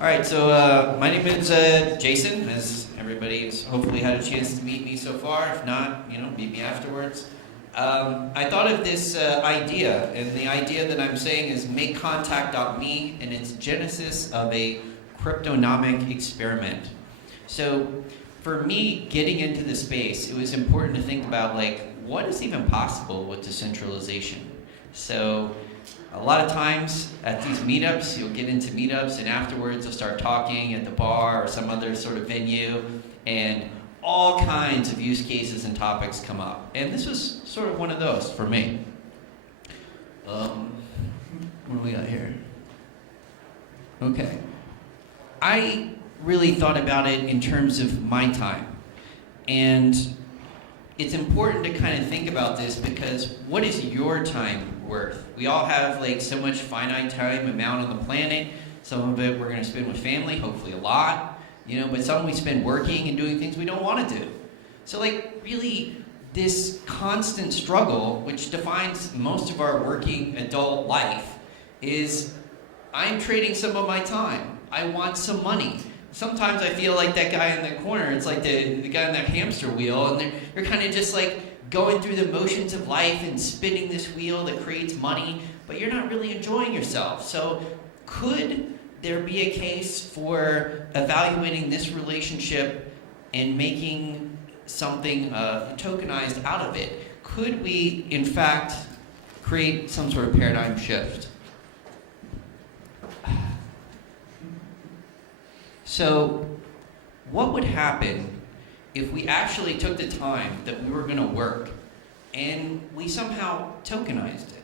All right, so my name is Jason, as everybody's hopefully had a chance to meet me so far. If not, meet me afterwards. I thought of this idea, and the idea that I'm saying is makecontact.me, and it's genesis of a cryptonomic experiment. So for me, getting into the space, it was important to think about, what is even possible with decentralization? So a lot of times at these meetups, you'll get into meetups and afterwards you'll start talking at the bar or some other sort of venue, and all kinds of use cases and topics come up. And this was sort of one of those for me. What do we got here? Okay. I really thought about it in terms of my time. And it's important to kind of think about this because what is your time worth? We all have so much finite time amount on the planet. Some of it we're going to spend with family, hopefully a lot, but some we spend working and doing things we don't want to do. So really this constant struggle, which defines most of our working adult life, is I'm trading some of my time. I want some money. Sometimes I feel like that guy in the corner. It's like the guy in that hamster wheel, and you're kind of just going through the motions of life and spinning this wheel that creates money, but you're not really enjoying yourself. So could there be a case for evaluating this relationship and making something tokenized out of it? Could we, in fact, create some sort of paradigm shift? So what would happen if we actually took the time that we were going to work and we somehow tokenized it?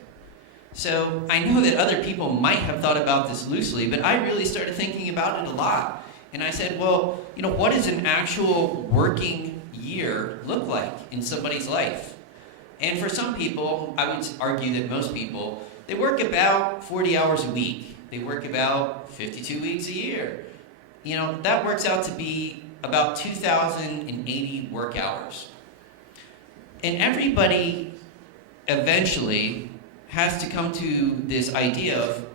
So I know that other people might have thought about this loosely, but I really started thinking about it a lot. And I said, well, what does an actual working year look like in somebody's life? And for some people, I would argue that most people, they work about 40 hours a week. They work about 52 weeks a year. That works out to be about 2,080 work hours. And everybody eventually has to come to this idea of,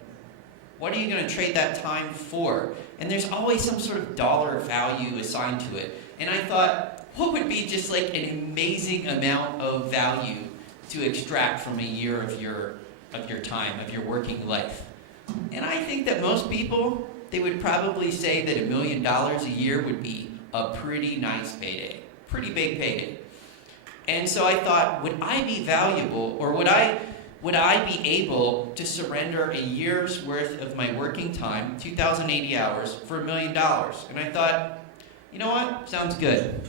what are you going to trade that time for? And there's always some sort of dollar value assigned to it. And I thought, what would be just an amazing amount of value to extract from a year of your time, of your working life? And I think that most people, they would probably say that $1 million a year would be a pretty nice payday, pretty big payday. And so I thought, would I be valuable, or would I be able to surrender a year's worth of my working time, 2,080 hours, for $1 million? And I thought, you know what? Sounds good.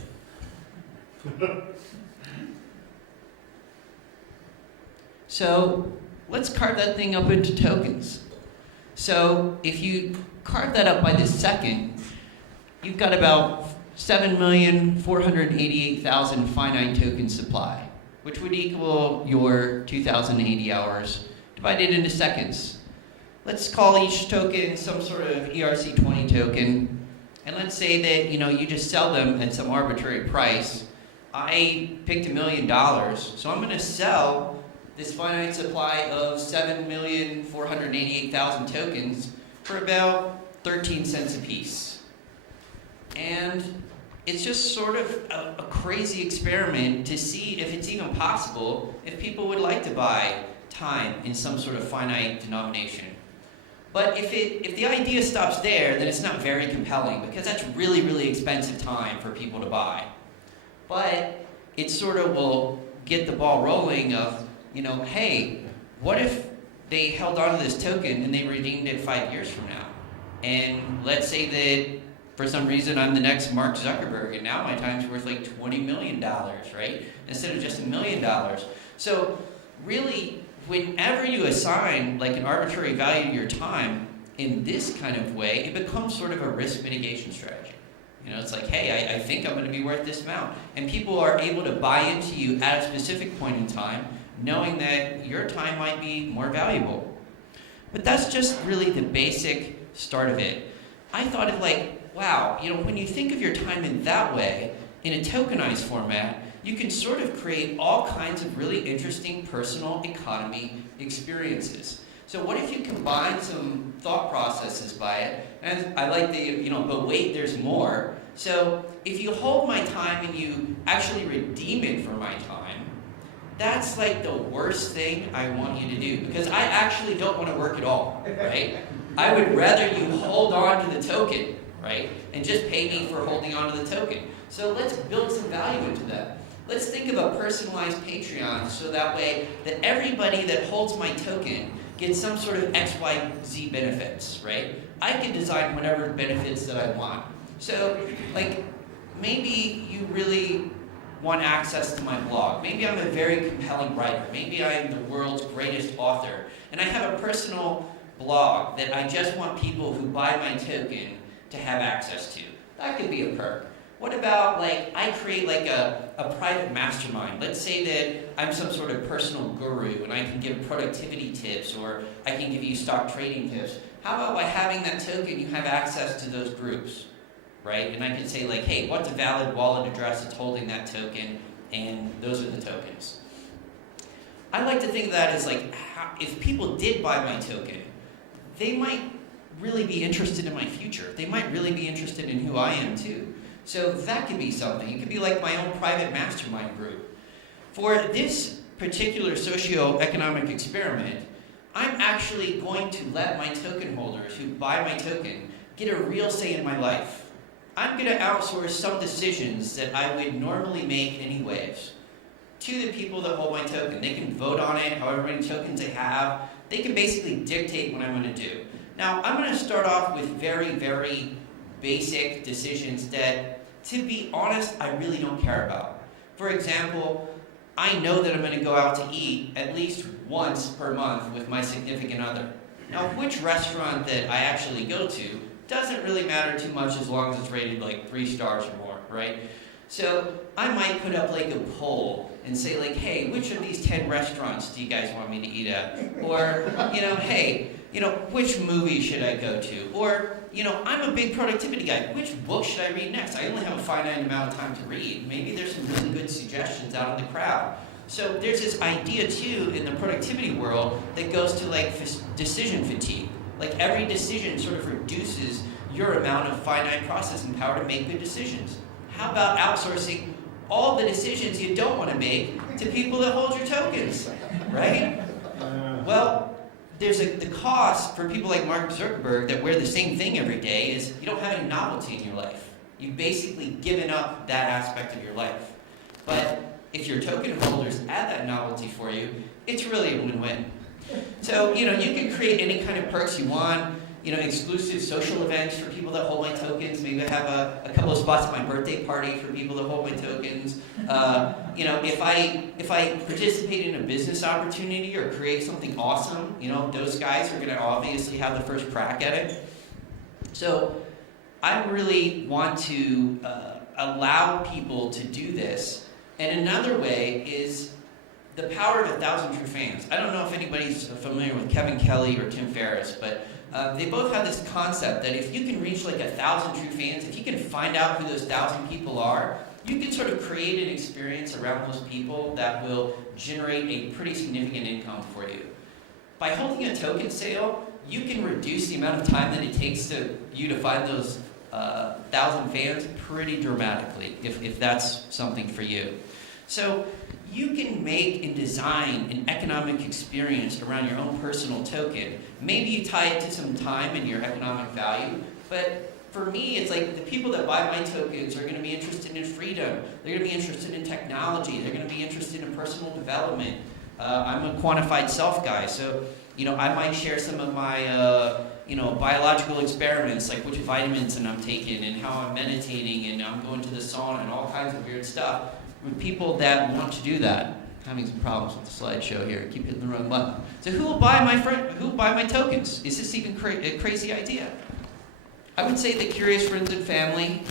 So let's carve that thing up into tokens. So if you carve that up by the second, you've got about 7,488,000 finite token supply, which would equal your 2,080 hours divided into seconds. Let's call each token some sort of ERC20 token, and let's say that you just sell them at some arbitrary price. I picked $1 million, so I'm going to sell this finite supply of 7,488,000 tokens for about 13 cents a piece. And it's just sort of a crazy experiment to see if it's even possible, if people would like to buy time in some sort of finite denomination. But if the idea stops there, then it's not very compelling, because that's really, really expensive time for people to buy. But it sort of will get the ball rolling of, hey, what if they held on to this token and they redeemed it 5 years from now? And let's say that for some reason I'm the next Mark Zuckerberg, and now my time's worth $20 million, right? Instead of just $1 million. So really, whenever you assign an arbitrary value to your time in this kind of way, it becomes sort of a risk mitigation strategy. It's hey, I think I'm going to be worth this amount. And people are able to buy into you at a specific point in time, knowing that your time might be more valuable. But that's just really the basic start of it. I thought of wow, when you think of your time in that way, in a tokenized format, you can sort of create all kinds of really interesting personal economy experiences. So what if you combine some thought processes by it? And I like the, but wait, there's more. So if you hold my time and you actually redeem it for my time, that's like the worst thing I want you to do, because I actually don't want to work at all, right? I would rather you hold on to the token, right? And just pay me for holding on to the token. So let's build some value into that. Let's think of a personalized Patreon so that way that everybody that holds my token gets some sort of XYZ benefits, right? I can design whatever benefits that I want. So, like, maybe you really want access to my blog. Maybe I'm a very compelling writer. Maybe I'm the world's greatest author. And I have a personal blog that I just want people who buy my token to have access to. That could be a perk. What about, like, I create like a private mastermind. Let's say that I'm some sort of personal guru and I can give productivity tips, or I can give you stock trading tips. How about by having that token, you have access to those groups, right? And I can say, like, hey, what's a valid wallet address that's holding that token? And those are the tokens. I like to think of that as, like, if people did buy my token, they might really be interested in my future. They might really be interested in who I am too. So that could be something. It could be like my own private mastermind group. For this particular socio-economic experiment, I'm actually going to let my token holders who buy my token get a real say in my life. I'm going to outsource some decisions that I would normally make anyways to the people that hold my token. They can vote on it, however many tokens they have. They can basically dictate what I'm going to do. Now, I'm going to start off with very, very basic decisions that, to be honest, I really don't care about. For example, I know that I'm going to go out to eat at least once per month with my significant other. Now, which restaurant that I actually go to doesn't really matter too much as long as it's rated like 3 stars or more, right? So I might put up like a poll and say, like, hey, which of these 10 restaurants do you guys want me to eat at? Or, hey, which movie should I go to? Or, I'm a big productivity guy. Which book should I read next? I only have a finite amount of time to read. Maybe there's some really good suggestions out in the crowd. So there's this idea, too, in the productivity world that goes to, like, decision fatigue. Like, every decision sort of reduces your amount of finite processing power to make good decisions. How about outsourcing all the decisions you don't want to make to people that hold your tokens, right? Well, there's the cost for people like Mark Zuckerberg that wear the same thing every day is you don't have any novelty in your life. You've basically given up that aspect of your life. But if your token holders add that novelty for you, it's really a win-win. So, you can create any kind of perks you want. Exclusive social events for people that hold my tokens. Maybe I have a couple of spots at my birthday party for people that hold my tokens. If I participate in a business opportunity or create something awesome, those guys are going to obviously have the first crack at it. So I really want to allow people to do this. And another way is the power of 1,000 true fans. I don't know if anybody's familiar with Kevin Kelly or Tim Ferriss, but they both have this concept that if you can reach like 1,000 true fans, if you can find out who those 1,000 people are, you can sort of create an experience around those people that will generate a pretty significant income for you. By holding a token sale, you can reduce the amount of time that it takes to find those 1,000 fans pretty dramatically, if that's something for you. So you can make and design an economic experience around your own personal token. Maybe you tie it to some time and your economic value, but for me, it's like the people that buy my tokens are going to be interested in freedom. They're going to be interested in technology. They're going to be interested in personal development. I'm a quantified self guy, so I might share some of my biological experiments, like which vitamins I'm taking and how I'm meditating and I'm going to the sauna and all kinds of weird stuff with people that want to do that. Having some problems with the slideshow here. I keep hitting the wrong button. So who will buy my tokens? Is this even a crazy idea? I would say that curious friends and family,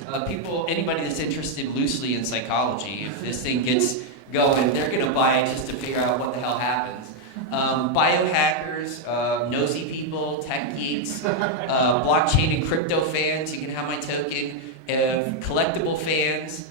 anybody that's interested loosely in psychology, if this thing gets going, they're going to buy it just to figure out what the hell happens. Biohackers, nosy people, tech geeks, blockchain and crypto fans, you can have my token. Collectible fans,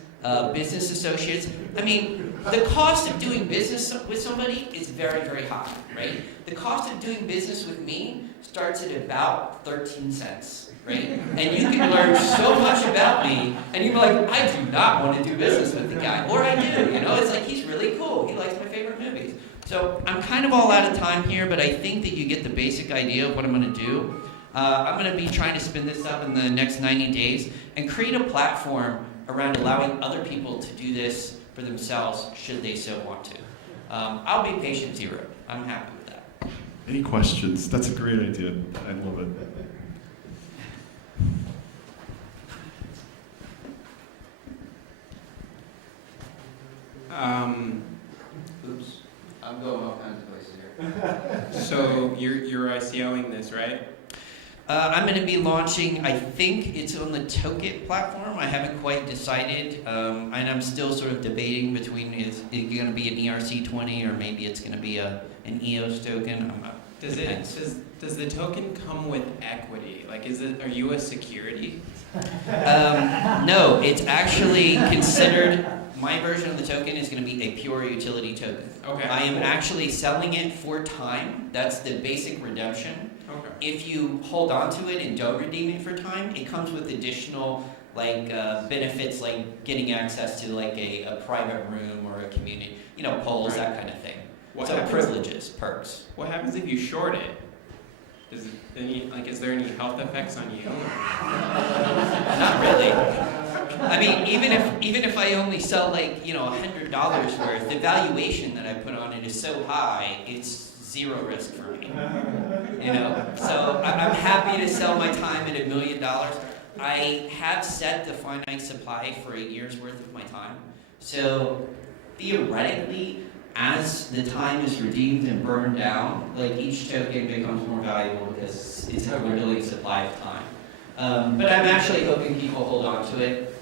business associates. I mean, the cost of doing business with somebody is very, very high, right? The cost of doing business with me starts at about 13 cents, right? And you can learn so much about me, and you're like, I do not want to do business with the guy, or I do, you know? It's like, he's really cool. He likes my favorite movies. So I'm kind of all out of time here, but I think that you get the basic idea of what I'm going to do. I'm going to be trying to spin this up in the next 90 days and create a platform around allowing other people to do this for themselves, should they so want to. I'll be patient zero. I'm happy with that. Any questions? That's a great idea. I love it. Oops. I'm going all kinds of places here. So you're ICOing this, right? I'm going to be launching, I think it's on the Token platform. I haven't quite decided, and I'm still sort of debating between is it going to be an ERC20 or maybe it's going to be an EOS token. Does the token come with equity? Like, are you a security? No, it's actually considered. My version of the token is going to be a pure utility token. Okay. I am actually selling it for time. That's the basic redemption. Okay. If you hold on to it and don't redeem it for time, it comes with additional benefits like getting access to like a private room or a community, polls, that kind of thing. Privileges, perks. What happens if you short it? Is there any health effects on you? Not really. I mean, even if I only sell $100 worth, the valuation that I put on it is so high, it's zero risk for me. So I'm happy to sell my time at $1 million. I have set the finite supply for 8 years worth of my time. So theoretically, as the time is redeemed and burned down, each token becomes more valuable because it's a dwindling supply of time. But I'm actually hoping people hold on to it,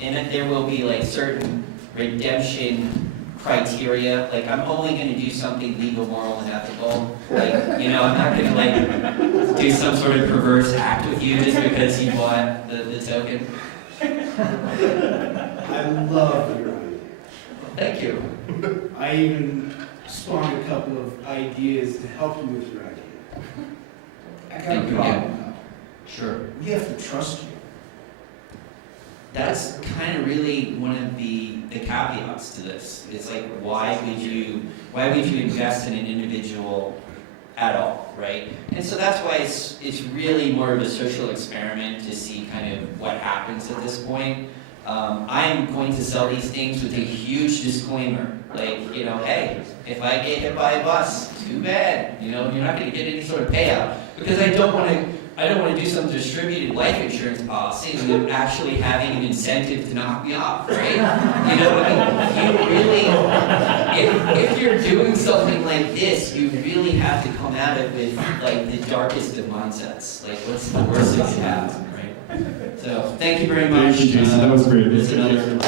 and that there will be certain redemption criteria. I'm only going to do something legal, moral, and ethical. I'm not going to do some sort of perverse act with you just because you want the token. I love your idea. Thank you. I even spawned a couple of ideas to help you with your idea. I got Thank a you problem again. now. Sure. We have to trust you. That's kind of really one of the caveats to this. It's why would you invest in an individual at all, right? And so that's why it's really more of a social experiment to see kind of what happens at this point. I'm going to sell these things with a huge disclaimer, hey, if I get hit by a bus, too bad. You're not going to get any sort of payout because I don't want to do some distributed life insurance policy and then actually having an incentive to knock me off, right? You know what I mean? You really, if you're doing something like this, you really have to come at it with the darkest of mindsets. What's the worst that could happen, right? So thank you very much. Thank you, Jason. That was great. It's another